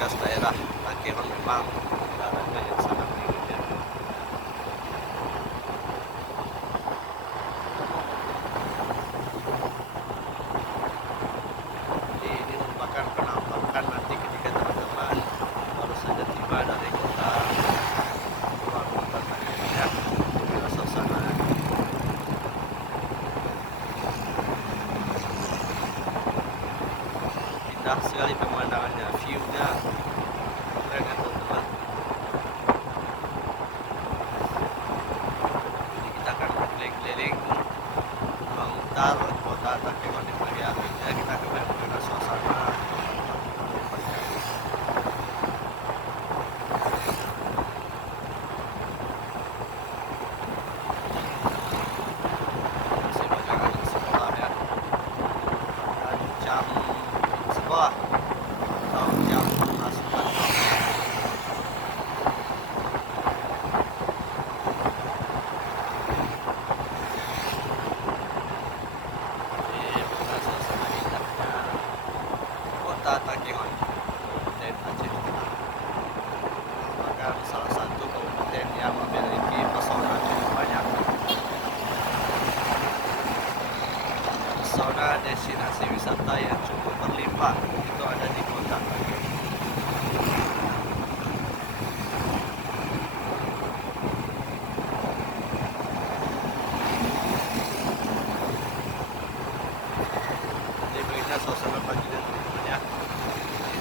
khas daerah Takengon memang udaranya yang sangat dingin ya. Jadi ini merupakan penampakan nanti ketika teman-teman baru saja tiba dari kota luar kota Takengon ya. Inilah suasana. Indah sekali pemandangannya, view-nya keren kan teman-teman. Jadi kita akan berkeliling-keliling memutar kota Takengon di pagi hari ya. Kita akan mengenal suasana. Masih banyak anak sekolah ya, dan jam sekolah atau jam masuk kantor. Ini bukan suasana indahnya kota Takengon, Kabupaten Aceh Tengah, merupakan salah satu kabupaten yang memiliki pesona cukup banyak. Pesona destinasi wisata yang cukup berlimpah itu ada di kota Takengon. Jadi begini suasana paginya teman-teman ya.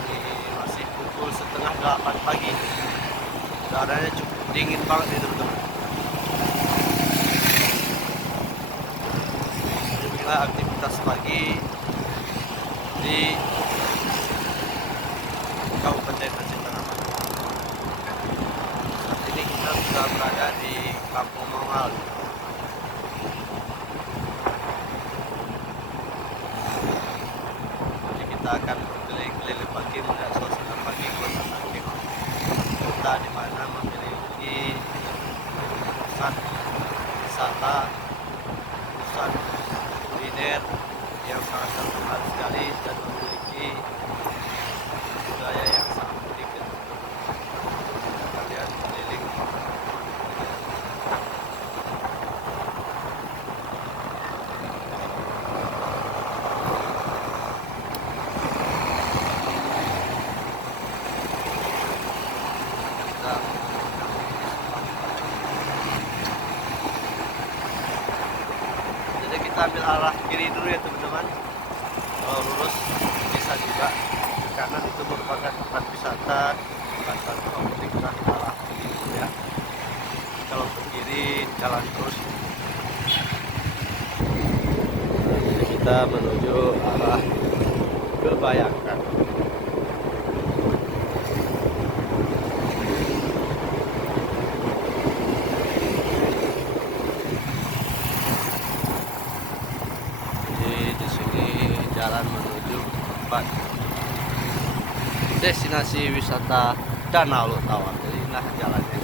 Ini masih pukul setengah 8 pagi. Udaranya cukup dingin banget nih teman-teman. Jadi beginilah aktivitas pagi di Kabupaten Aceh Tengah. Saat ini kita sudah berada di Kampung Mongal. Jadi kita akan berkeliling-keliling pagi melihat suasana pagi kota Takengon. Kota di mana memiliki pusat wisata, pusat kuliner yang sangat terkenal sekali dan memiliki budaya yang sangat unik ya. Kita lihat keliling. Kita jadi kita ambil arah kiri dulu ya teman-teman. Kalau lurus bisa juga, karena itu merupakan tempat wisata, bukan satu objek. Kita arah kiri dulu ya. Kalau ke kiri jalan terus. Jadi kita menuju arah Kebayakan. Di sini jalan menuju tempat destinasi wisata Danau Tawar. Jadi inilah jalannya.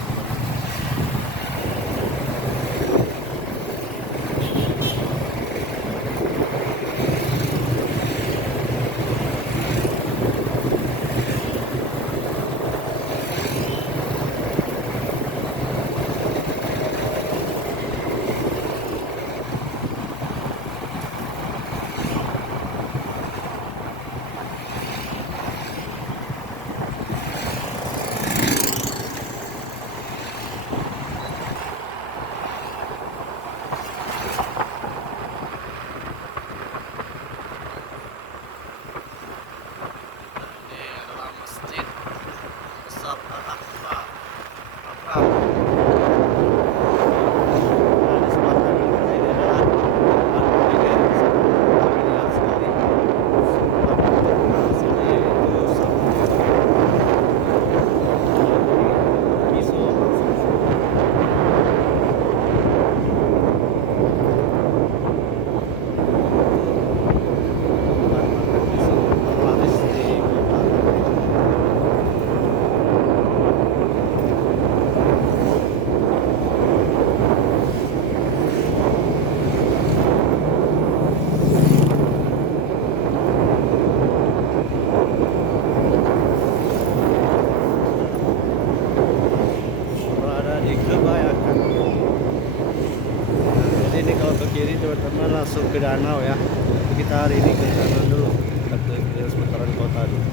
ke danau ya. Tapi kita hari ini ke danau dulu, kita ke seputaran kota dulu.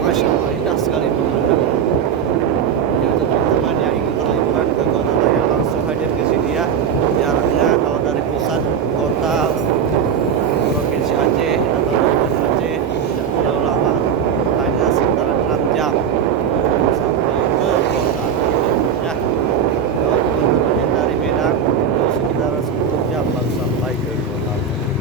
Masya Allah, indah sekali pemandangan. Ya, untuk teman-teman yang ingin berliburan ke kota Tayang langsung hadir ke sini ya. Jaraknya kalau dari pusat kota provinsi Aceh atau Kabupaten Aceh tidak terlalu lama, hanya sekitaran 6 jam sampai ke kota Tayang ya. Kalau teman-teman yang dari Medan itu sekitar 10 jam baru sampai ke kota Tayang.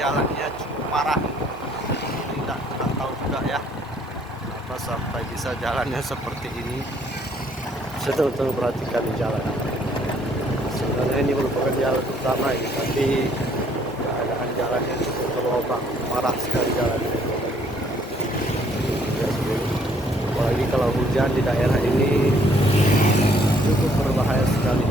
Jalannya cukup parah, tidak tahu juga ya apa sampai bisa jalannya seperti ini. Betul-betul perhatikan di jalan. Sebenarnya ini merupakan jalan utama ini, tapi keadaan jalannya cukup berlubang, parah sekali jalannya. Apalagi kalau hujan di daerah ini cukup berbahaya sekali.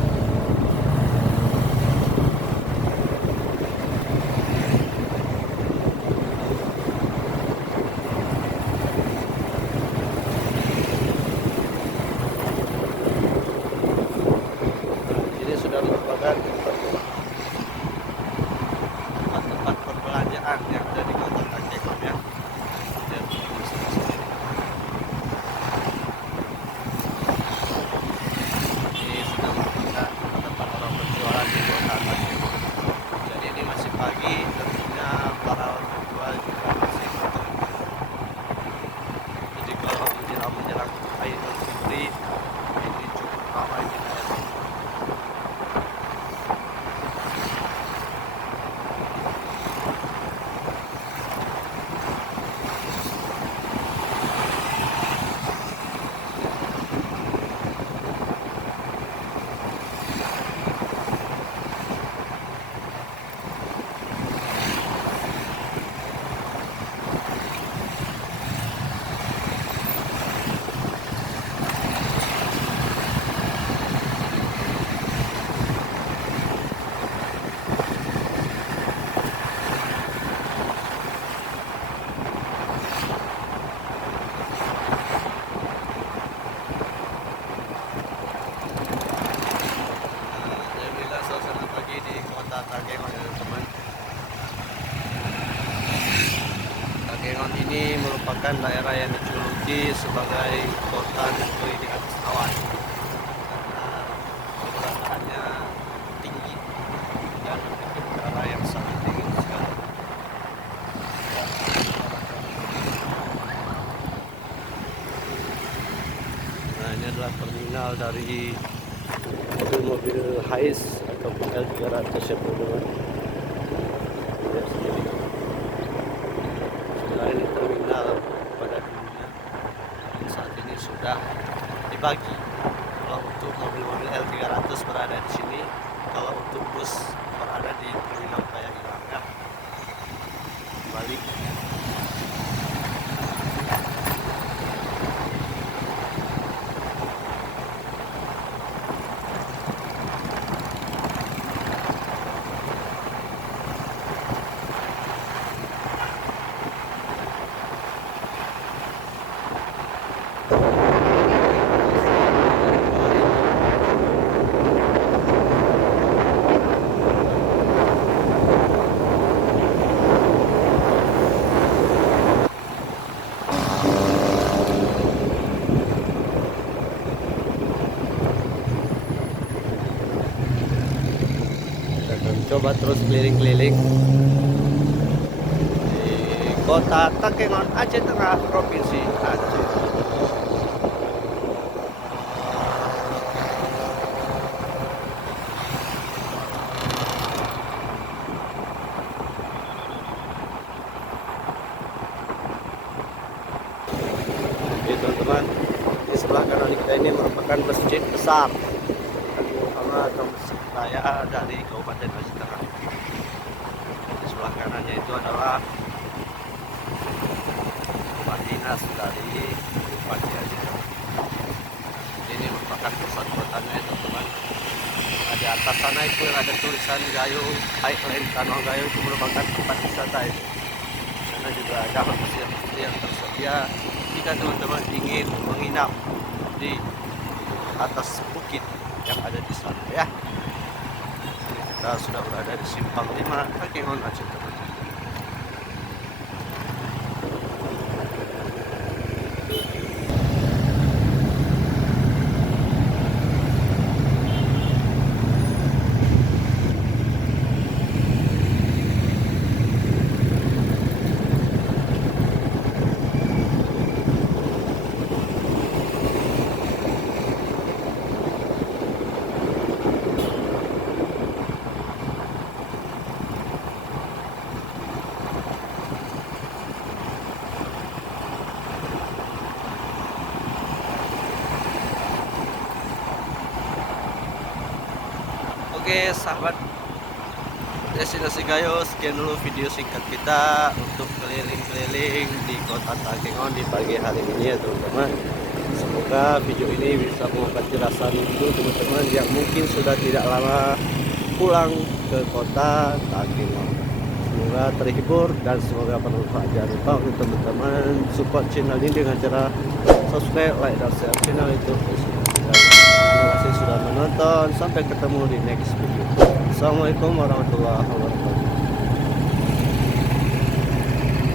Tempat perbelanjaan yang ada di kota Takengon ya. Ini sudah merupakan tempat orang berjualan di kota Takengon. Jadi ini masih pagi, tentunya para penjual juga masih bekerja. Jadi kalau menjelang Idul Fitri ini cukup ramai di daerah ini. Takengon ya teman. Takengon ini merupakan daerah yang dijuluki sebagai kota negeri di atas awan karena keberadaannya tinggi dan memiliki udara yang sangat dingin sekali. Nah, ini adalah terminal dari mobil-mobil Hiace ataupun L300 ya teman-teman. Lihat sendiri. Sebenarnya ini terminal pada dulunya, namun saat ini sudah dibagi. Kalau untuk mobil-mobil L300 berada di sini, kalau untuk bus berada di terminal Paya Hilang ya. Balik. Coba terus keliling-keliling Kota Takengon, Aceh Tengah, Provinsi Aceh. Oke teman-teman, di sebelah kanan kita ini merupakan masjid besar utama atau masjid raya dari Kabupaten Aceh Tengah. Di sebelah kanannya itu adalah rumah dinas dari Bupati Aceh Tengah. Ini merupakan pusat kotanya ya teman-teman. Nah, di atas sana itu yang ada tulisan Gayo Highland Kanoa Gayo, itu merupakan tempat wisata itu. Sana juga ada homestay yang tersedia jika teman-teman ingin menginap di atas bukit yang ada di sana ya. Ini kita sudah berada di Simpang 5 Takengon Aceh Tengah. Oke sahabat Destinasi Gayo, sekian dulu video singkat kita untuk keliling-keliling di kota Takengon di pagi hari ini ya teman-teman. Semoga video ini bisa mengangkat jelasan itu teman-teman yang mungkin sudah tidak lama pulang ke kota Takengon. Semoga terhibur dan semoga bermanfaat. Jangan lupa untuk teman-teman support channel ini dengan cara subscribe, like, dan share channel itu. Terima kasih sudah menonton. Sampai ketemu di next video. Assalamualaikum warahmatullahi wabarakatuh.